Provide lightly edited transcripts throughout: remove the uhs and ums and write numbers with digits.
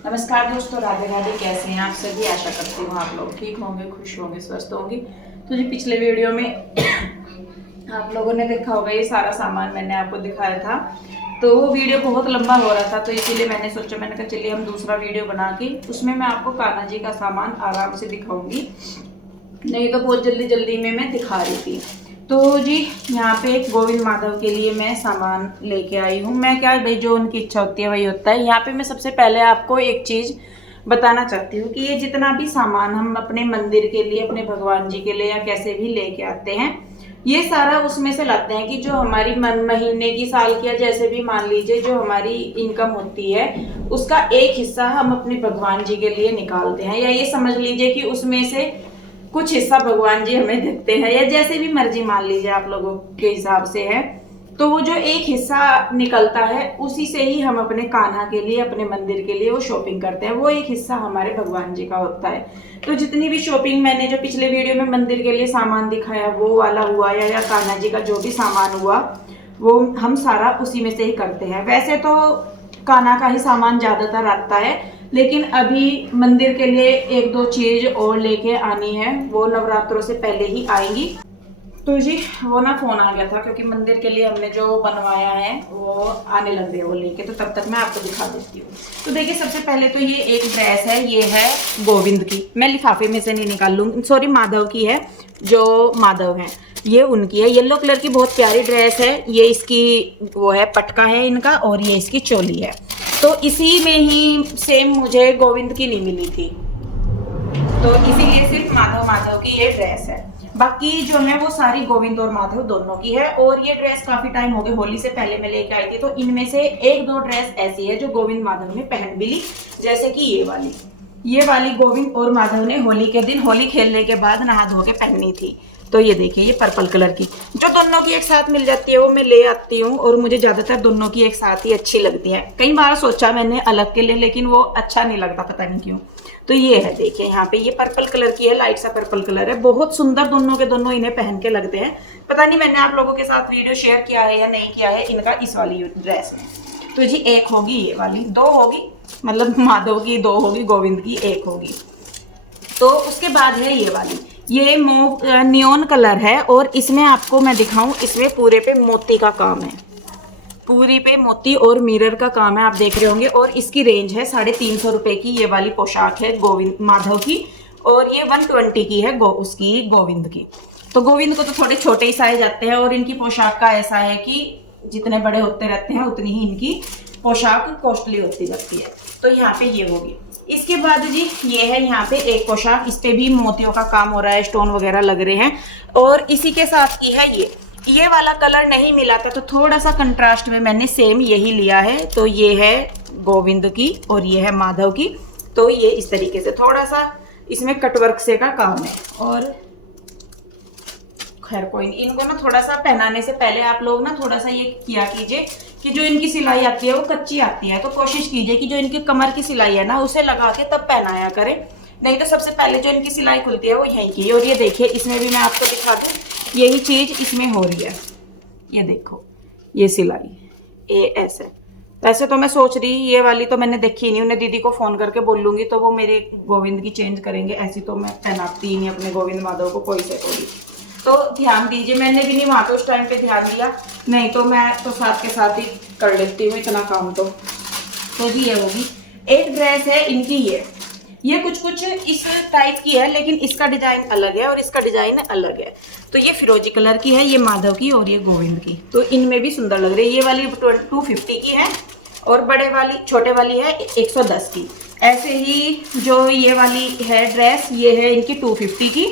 नमस्कार दोस्तों, राधे राधे। कैसे हैं आप सभी? आशा करती हूँ आप लोग ठीक होंगे, खुश होंगे, स्वस्थ होंगे। तो जी पिछले वीडियो में आप लोगों ने देखा होगा, ये सारा सामान मैंने आपको दिखाया था। तो वो वीडियो बहुत लंबा हो रहा था, तो इसीलिए मैंने सोचा, मैंने कहा चलिए हम दूसरा वीडियो बना के उसमें मैं आपको कान्हा जी का सामान आराम से दिखाऊंगी। नहीं तो बहुत जल्दी जल्दी में मैं दिखा रही थी। तो जी यहाँ पे गोविंद माधव के लिए मैं सामान लेके आई हूँ। मैं क्या भाई, जो उनकी इच्छा होती है वही होता है। यहाँ पे मैं सबसे पहले आपको एक चीज़ बताना चाहती हूँ कि ये जितना भी सामान हम अपने मंदिर के लिए, अपने भगवान जी के लिए या कैसे भी लेके आते हैं, ये सारा उसमें से लाते हैं कि जो हमारी महीने की, साल की, या जैसे भी मान लीजिए जो हमारी इनकम होती है, उसका एक हिस्सा हम अपने भगवान जी के लिए निकालते हैं। या ये समझ लीजिए कि उसमें से कुछ हिस्सा भगवान जी हमें देते हैं, या जैसे भी मर्जी मान लीजिए आप लोगों के हिसाब से है। तो वो जो एक हिस्सा निकलता है, उसी से ही हम अपने कान्हा के लिए, अपने मंदिर के लिए वो शॉपिंग करते हैं। वो एक हिस्सा हमारे भगवान जी का होता है। तो जितनी भी शॉपिंग मैंने जो पिछले वीडियो में मंदिर के लिए सामान दिखाया, वो वाला हुआ या कान्हा जी का जो भी सामान हुआ, वो हम सारा उसी में से ही करते हैं। वैसे तो कान्हा का ही सामान ज्यादातर आता है, लेकिन अभी मंदिर के लिए एक दो चीज और लेके आनी है, वो नवरात्रों से पहले ही आएंगी। तो जी वो ना फोन आ गया था, क्योंकि मंदिर के लिए हमने जो बनवाया है वो आने लग गए वो लेके, तो तब तक मैं आपको दिखा देती हूँ। तो देखिए, सबसे पहले तो ये एक ड्रेस है, ये है गोविंद की। मैं लिफाफे में से नहीं निकाल लूंगी, सॉरी, माधव की है। जो माधव है ये उनकी है। येलो कलर की बहुत प्यारी ड्रेस है। ये इसकी वो है, पटका है इनका, और ये इसकी चोली है। तो इसी में ही सेम मुझे गोविंद की नहीं मिली थी, तो इसीलिए सिर्फ माधव माधव की ये ड्रेस है। बाकी जो है वो सारी गोविंद और माधव दोनों की है। और ये ड्रेस काफी टाइम हो गए, होली से पहले मैं लेके आई थी। तो इनमें से एक दो ड्रेस ऐसी है जो गोविंद माधव ने पहन भी ली, जैसे कि ये वाली गोविंद और माधव ने होली के दिन, होली खेलने के बाद नहा धो के पहननी थी। तो ये देखिए, ये पर्पल कलर की जो दोनों की एक साथ मिल जाती है, वो मैं ले आती हूँ। और मुझे ज्यादातर दोनों की एक साथ ही अच्छी लगती है। कई बार सोचा मैंने अलग के लिए, लेकिन वो अच्छा नहीं लगता, पता नहीं क्यों। तो ये है, देखिए यहाँ पे ये पर्पल कलर की है, लाइट सा पर्पल कलर है। बहुत सुंदर दोनों के दोनों इन्हें पहन के लगते हैं। पता नहीं मैंने आप लोगों के साथ वीडियो शेयर किया है या नहीं किया है इनका, इस वाली ड्रेस में। तो जी एक होगी ये वाली, दो होगी, मतलब माधव की दो होगी, गोविंद की एक होगी। तो उसके बाद है ये वाली, ये नियोन कलर है। और इसमें आपको मैं दिखाऊं, इसमें पूरे पे मोती का काम है, पूरी पे मोती और मिरर का काम है, आप देख रहे होंगे। और इसकी रेंज है 350 रुपए की। ये वाली पोशाक है गोविंद माधव की, और ये 120 की है उसकी गोविंद की। तो गोविंद को तो थोड़े छोटे ही साइज आते हैं, और इनकी पोशाक का ऐसा है कि जितने बड़े होते रहते हैं उतनी ही इनकी पोशाक कॉस्टली होती जाती है। तो यहाँ पे ये होगी। इसके बाद जी ये है यहाँ पे एक पोशाक, इस पे भी मोतियों का काम हो रहा है, स्टोन वगैरह लग रहे हैं। और इसी के साथ की है ये वाला कलर नहीं मिला था, तो थोड़ा सा कंट्रास्ट में मैंने सेम यही लिया है। तो ये है गोविंद की और ये है माधव की। तो ये इस तरीके से थोड़ा सा इसमें कटवर्क से का काम है। और खैर कोई नहीं, इनको ना थोड़ा सा पहनाने से पहले आप लोग ना थोड़ा सा ये किया कीजिए कि जो इनकी सिलाई आती है वो कच्ची आती है। तो कोशिश कीजिए कि जो इनकी कमर की सिलाई है ना, उसे लगा के तब पहनाया करें। नहीं तो सबसे पहले जो इनकी सिलाई खुलती है वो यहीं की। और ये देखिए, इसमें भी मैं आपको दिखा दूं, यही चीज इसमें हो रही है। ये देखो, ये सिलाई ये ऐसे। वैसे तो मैं सोच रही, ये वाली तो मैंने देखी नहीं, उन्हें दीदी को फोन करके बोल लूंगी तो वो मेरे गोविंद की चेंज करेंगे। ऐसी तो मैं पहनाती ही नहीं अपने गोविंद माधव को कोई से कोई। तो ध्यान दीजिए, मैंने भी नहीं वहां पे उस टाइम पे ध्यान दिया, नहीं तो मैं तो साथ के साथ ही कर लेती हूँ इतना काम। तो भी ये होगी। एक ड्रेस है इनकी, ये कुछ इस टाइप की है, लेकिन इसका डिजाइन अलग है और इसका डिजाइन अलग है। तो ये फिरोजी कलर की है, ये माधव की और ये गोविंद की। तो इनमें भी सुंदर लग रही है। ये वाली 250 की है, और बड़े वाली, छोटे वाली है 110 की। ऐसे ही जो ये वाली है ड्रेस, ये है इनकी 250 की,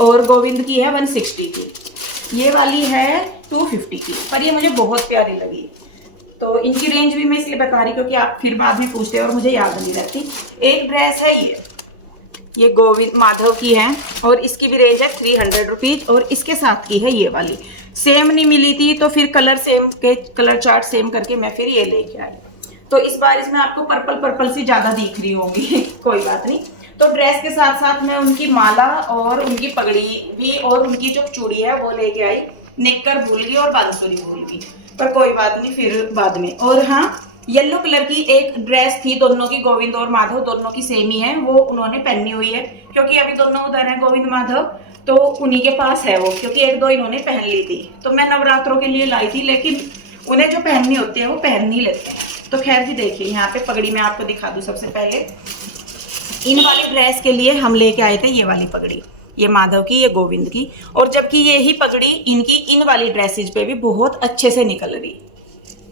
और गोविंद की है 160 की। ये वाली है 250 की, पर ये मुझे बहुत प्यारी लगी। तो इनकी रेंज भी मैं इसलिए बता रही क्योंकि आप फिर बाद में पूछते हैं और मुझे याद नहीं रहती। एक ड्रेस है ये गोविंद माधव की है, और इसकी भी रेंज है 300 रुपीज। और इसके साथ की है ये वाली, सेम नहीं मिली थी तो फिर कलर सेम के, कलर चार्ट सेम करके मैं फिर ये लेके आई। तो इस बार इसमें आपको पर्पल पर्पल सी ज्यादा दिख रही होंगी कोई बात नहीं। तो ड्रेस के साथ साथ मैं उनकी माला और उनकी पगड़ी भी और उनकी जो चूड़ी है वो लेके आई। नेकर भूल गई और बांसुरी भूल गई, पर कोई बात नहीं, फिर बाद में। और हाँ, येलो कलर की एक ड्रेस थी दोनों की, गोविंद और माधव दोनों की सेम ही है, वो उन्होंने पहनी हुई है क्योंकि अभी दोनों उधर हैं गोविंद माधव, तो उन्हीं के पास है वो, क्योंकि एक दो इन्होंने पहन ली थी। तो मैं नवरात्रों के लिए लाई थी, लेकिन उन्हें जो पहननी होती है वो पहन नहीं लेते हैं। तो खैर जी देखिए यहाँ पे पगड़ी मैं आपको दिखा दूं। सबसे पहले इन वाली ड्रेस के लिए हम लेके आए थे ये वाली पगड़ी, ये माधव की, ये गोविंद की, और जबकि ये ही पगड़ी इनकी इन वाली ड्रेसेज पे भी बहुत अच्छे से निकल रही।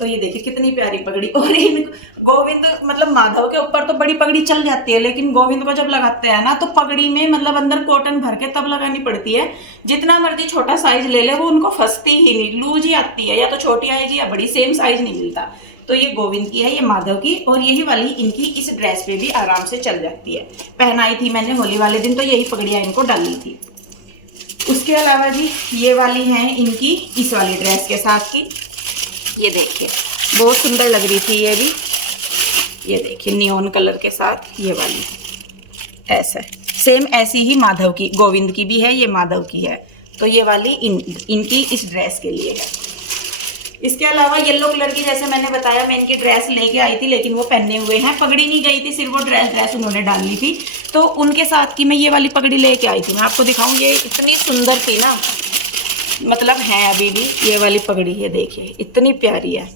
तो ये देखिए कितनी प्यारी पगड़ी। और इन गोविंद मतलब माधव के ऊपर तो बड़ी पगड़ी चल जाती है, लेकिन गोविंद को जब लगाते हैं ना तो पगड़ी में मतलब अंदर कॉटन भर के तब लगानी पड़ती है। जितना मर्जी छोटा साइज ले ले वो उनको फंसती ही नहीं, लूज ही आती है, या तो छोटी आएगी या बड़ी, सेम साइज नहीं मिलता। तो ये गोविंद की है, ये माधव की, और यही वाली इनकी इस ड्रेस पे भी आराम से चल जाती है। पहनाई थी मैंने होली वाले दिन, तो यही पगड़ियाँ इनको डाली थी। उसके अलावा जी ये वाली हैं इनकी इस वाली ड्रेस के साथ की, ये देखिए बहुत सुंदर लग रही थी ये भी। ये देखिए नियॉन कलर के साथ ये वाली, ऐसा सेम ऐसी ही माधव की, गोविंद की भी है, ये माधव की है। तो ये वाली इनकी इस ड्रेस के लिए है। इसके अलावा येलो कलर की, जैसे मैंने बताया, मैं इनकी ड्रेस लेके आई थी, लेकिन वो पहने हुए हैं, पगड़ी नहीं गई थी, सिर्फ वो ड्रेस उन्होंने डाल ली थी। तो उनके साथ की मैं ये वाली पगड़ी लेके आई थी, मैं आपको दिखाऊं। ये इतनी सुंदर थी ना, मतलब है अभी भी ये वाली पगड़ी, ये देखिए इतनी प्यारी है।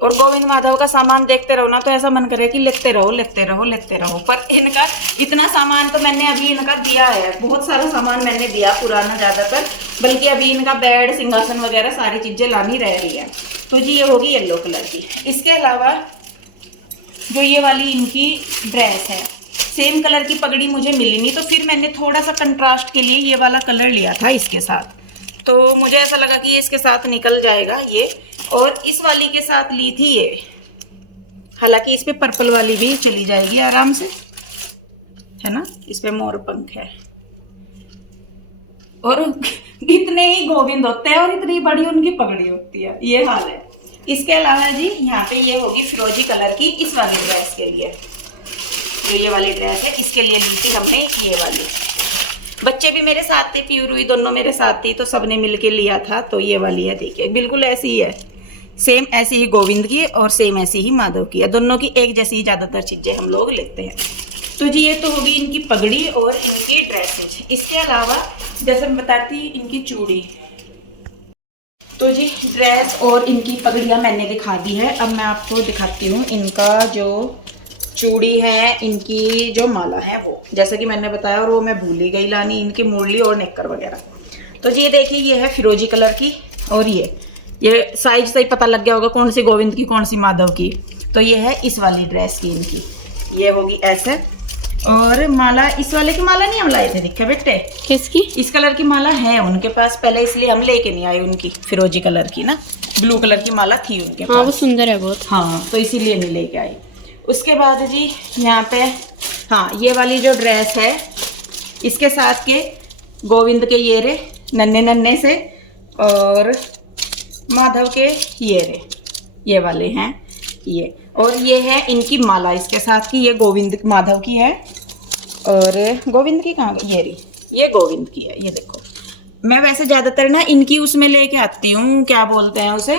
और गोविंद माधव का सामान देखते रहो ना तो ऐसा मन करे कि लेते रहो लेते रहो लेते रहो। पर इनका इतना सामान तो मैंने अभी इनका दिया है, बहुत सारा सामान मैंने दिया पुराना ज़्यादातर, बल्कि अभी इनका बेड, सिंहासन वगैरह सारी चीज़ें लानी रह रही है। तो जी ये होगी येलो कलर की। इसके अलावा जो ये वाली इनकी ड्रेस है, सेम कलर की पगड़ी मुझे मिली नहीं, तो फिर मैंने थोड़ा सा कंट्रास्ट के लिए ये वाला कलर लिया था इसके साथ। तो मुझे ऐसा लगा कि ये इसके साथ निकल जाएगा ये, और इस वाली के साथ ली थी ये। हालांकि इस पे पर्पल वाली भी चली जाएगी आराम से, है ना, इस पे मोर पंख है। और इतने ही गोविंद होते हैं और इतनी बड़ी उनकी पगड़ी होती है, ये हाल है। इसके अलावा जी यहाँ पे ये होगी फिरोजी कलर की इस वाली ड्रेस के लिए, जो ये वाली ड्रेस है इसके लिए ली थी हमने ये वाली। बच्चे भी मेरे साथ थे, प्यूर हुई दोनों मेरे साथ थी, तो सबने मिलके लिया था। तो ये वाली है, देखिए बिल्कुल ऐसी ही है, सेम ऐसी ही गोविंद की और सेम ऐसी ही माधव की है। दोनों की एक जैसी ज़्यादातर चीज़ें हम लोग लेते हैं। तो जी ये तो होगी इनकी पगड़ी और इनकी ड्रेसेज। इसके अलावा जैसे मैं बताती इनकी चूड़ी। तो जी ड्रेस और इनकी पगड़ियाँ मैंने दिखा दी है। अब मैं आपको दिखाती हूँ इनका जो चूड़ी है, इनकी जो माला है वो, जैसे कि मैंने बताया और वो मैं भूल ही गई लानी, इनकी मुरली और नेकर वगैरह। तो जी ये देखिए ये है फिरोजी कलर की, और ये साइज से ही पता लग गया होगा कौन सी गोविंद की कौन सी माधव की। तो ये है इस वाली ड्रेस की इनकी, ये होगी ऐसे। और माला इस वाले की माला नहीं हम लाए थे, दिखे बेटे किसकी? इस कलर की माला है उनके पास पहले, इसलिए हम लेके नहीं आए उनकी फिरोजी कलर की ना, ब्लू कलर की माला थी उनके पास। हाँ वो सुंदर है बहुत। हाँ तो इसीलिए नहीं लेके आई। उसके बाद जी यहाँ पे हाँ ये वाली जो ड्रेस है इसके साथ के गोविंद के ये रे नन्हे नन्हे से, और माधव के ये रे ये वाले हैं ये, और ये है इनकी माला इसके साथ की, ये गोविंद माधव की है। और गोविंद की कहाँ गई, ये रही, ये गोविंद की है। ये देखो मैं वैसे ज़्यादातर ना इनकी उसमें लेके आती हूँ, क्या बोलते हैं उसे,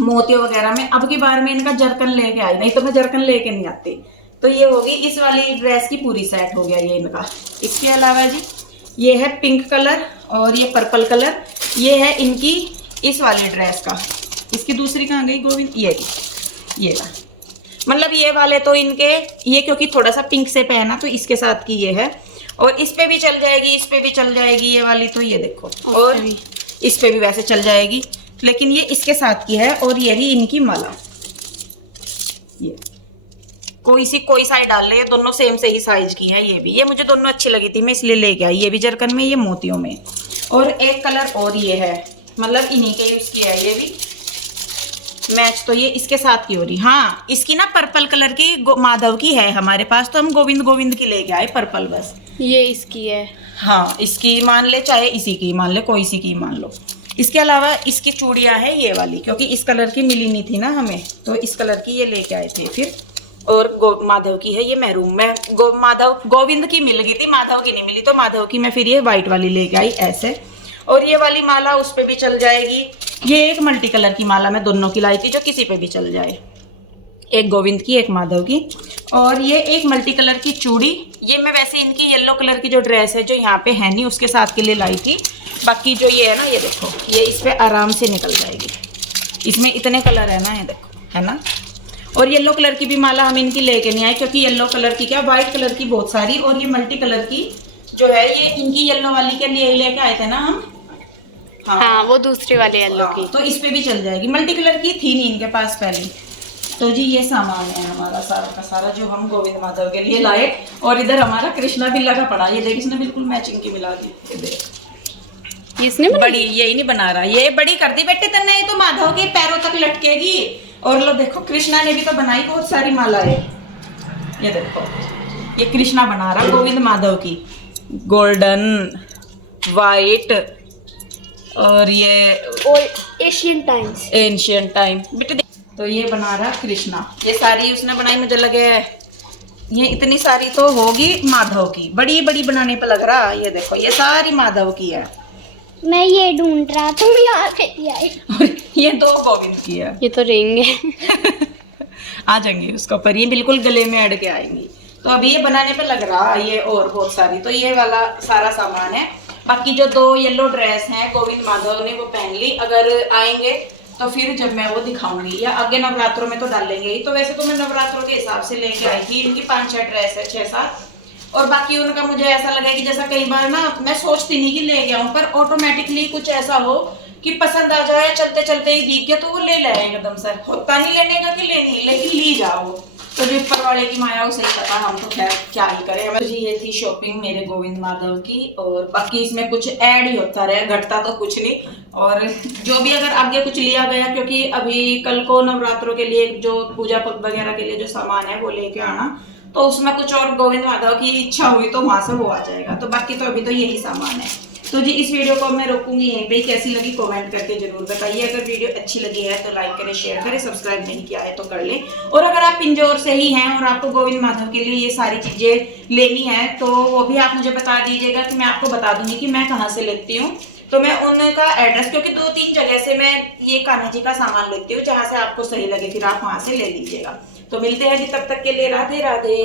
मोतियों वगैरह में। अब की बार में इनका जरकन लेके आई, नहीं तो मैं जरकन लेके नहीं आती। तो ये होगी इस वाली ड्रेस की पूरी सेट हो गया ये इनका। इसके अलावा जी ये है पिंक कलर और ये पर्पल कलर, ये है इनकी इस वाली ड्रेस का। इसकी दूसरी कहाँ गई गोविंद, ये रहा। मतलब ये वाले तो इनके, ये क्योंकि थोड़ा सा पिंक से पहना तो इसके साथ की ये है, और इस पे भी चल जाएगी, इस पे भी चल जाएगी ये वाली। तो ये देखो, और इस पे भी वैसे चल जाएगी, लेकिन ये इसके साथ की है। और ये भी इनकी माला, ये कोई साइड डाल ले, ये दोनों सेम से ही साइज की है। ये मुझे दोनों अच्छी लगी थी, मैं इसलिए लेके आई। ये भी जरकन में, ये मोतियों में। और एक कलर और ये है, मतलब इन्हीं के यूज की है ये भी मैच। तो ये इसके साथ की हो रही। हाँ इसकी ना पर्पल कलर की माधव की है हमारे पास, तो हम गोविंद की लेके आए पर्पल बस। ये इसकी है। हाँ इसकी मान ले, चाहे इसी की मान ले, कोई सी की मान लो। इसके अलावा इसकी चूड़ियाँ है ये वाली, क्योंकि इस कलर की मिली नहीं थी ना हमें, तो इस कलर की ये लेके आए थे फिर। और माधव की है ये मैरून में, गोविंद की मिल गई थी, माधव की नहीं मिली, तो माधव की मैं फिर ये व्हाइट वाली लेके आई ऐसे। और ये वाली माला उस पर भी चल जाएगी, ये एक मल्टी कलर की माला मैं दोनों की लाई थी, जो किसी पे भी चल जाए। एक गोविंद की, एक माधव की। और ये एक मल्टी कलर की चूड़ी, ये मैं वैसे इनकी येलो कलर की जो ड्रेस है जो यहाँ पे है नहीं, उसके साथ के लिए लाई थी। बाकी जो ये है ना, ये देखो, ये इस पे आराम से निकल जाएगी। इसमें इतने कलर है ना, ये देखो, है ना। और येलो कलर की भी माला हम इनकी लेके नहीं आए, क्योंकि येलो कलर की क्या, व्हाइट कलर की बहुत सारी, और ये मल्टी कलर की जो है ये इनकी येलो वाली के लिए लेके आए थे ना हम। हाँ, वो दूसरी वाली येलो की। तो इस पे भी चल जाएगी। मल्टी कलर की थी नहीं इनके पास पहले। तो जी ये सामान है हमारा सारा का सारा जो हम गोविंद माधव के लिए लाए। और इधर हमारा कृष्णा बिल्ला का पड़ा, ये देख, इसने बिल्कुल मैचिंग की मिला दी। ये देख, इसने बड़ी, यही नहीं बना रहा, ये बड़ी कर दी बेटे तन्ने, ये तो माधव के पैरों तक लटकेगी। और लो देखो, कृष्णा ने भी तो बनाई बहुत सारी माला है। ये देखो, ये कृष्णा बना रहा गोविंद माधव की, गोल्डन, वाइट, और ये एशियन टाइम्स, एंशियंट टाइम बेटे। तो ये बना रहा कृष्णा, ये सारी उसने बनाई, मुझे लगे ये इतनी सारी तो होगी माधव की, बड़ी बड़ी बनाने पे लग रहा। ये देखो, ये सारी माधव की है। मैं ये ढूंढ रहा था, यहाँ पे आई। और ये 2 गोविंद की है। ये तो रिंग है। आ जाएंगी उसके ऊपर, ये बिल्कुल गले में अड़ के आएंगी। तो अभी ये बनाने पे लग रहा, ये और बहुत सारी। तो ये वाला सारा सामान है। बाकी जो 2 येलो ड्रेस हैं गोविंद माधव ने वो पहन ली। अगर आएंगे तो फिर जब मैं वो दिखाऊंगी, या आगे नवरात्रों में तो डालेंगे ही। तो वैसे तो मैं नवरात्रों के हिसाब से लेके आई थी, इनकी 5-6 ड्रेस है, 6-7। और बाकी उनका मुझे ऐसा लगा कि जैसा कई बार ना मैं सोचती नहीं कि ले गया हूँ, पर ऑटोमेटिकली कुछ ऐसा हो कि पसंद आ जाए, चलते चलते ही दिख गया तो वो ले लाए एकदम से। होता नहीं लेने का कि लेनी, लेकिन ली जाओ। तो जो ऊपर वाले की माया उसे ही पता, हम तो खैर क्या ही करें। हमें जी ये थी शॉपिंग मेरे गोविंद माधव की। और बाकी इसमें कुछ ऐड ही होता रहे, घटता तो कुछ नहीं। और जो भी अगर आगे कुछ लिया गया, क्योंकि अभी कल को नवरात्रों के लिए जो पूजा वगैरह के लिए जो सामान है वो लेके आना, तो उसमें कुछ और गोविंद माधव की इच्छा हुई तो वहां से वो आ जाएगा। तो बाकी तो अभी तो यही सामान है। तो जी इस वीडियो को मैं रोकूंगी यहीं पे। कैसी लगी कमेंट करके जरूर बताइए। अगर वीडियो अच्छी लगी है तो लाइक करें, शेयर करें, सब्सक्राइब नहीं किया है तो कर ले। और अगर आप पिंजौर से ही हैं और आपको गोविंद माधव के लिए ये सारी चीजें लेनी है, तो वो भी आप मुझे बता दीजिएगा कि मैं आपको बता दूंगी कि मैं कहाँ से लेती हूँ। तो मैं उनका एड्रेस, क्योंकि 2-3 जगह से मैं ये कान्हा जी का सामान लेती हूँ, जहाँ से आपको सही लगे फिर आप वहां से ले लीजिएगा। तो मिलते हैं जी, तब तक के लिए राधे राधे।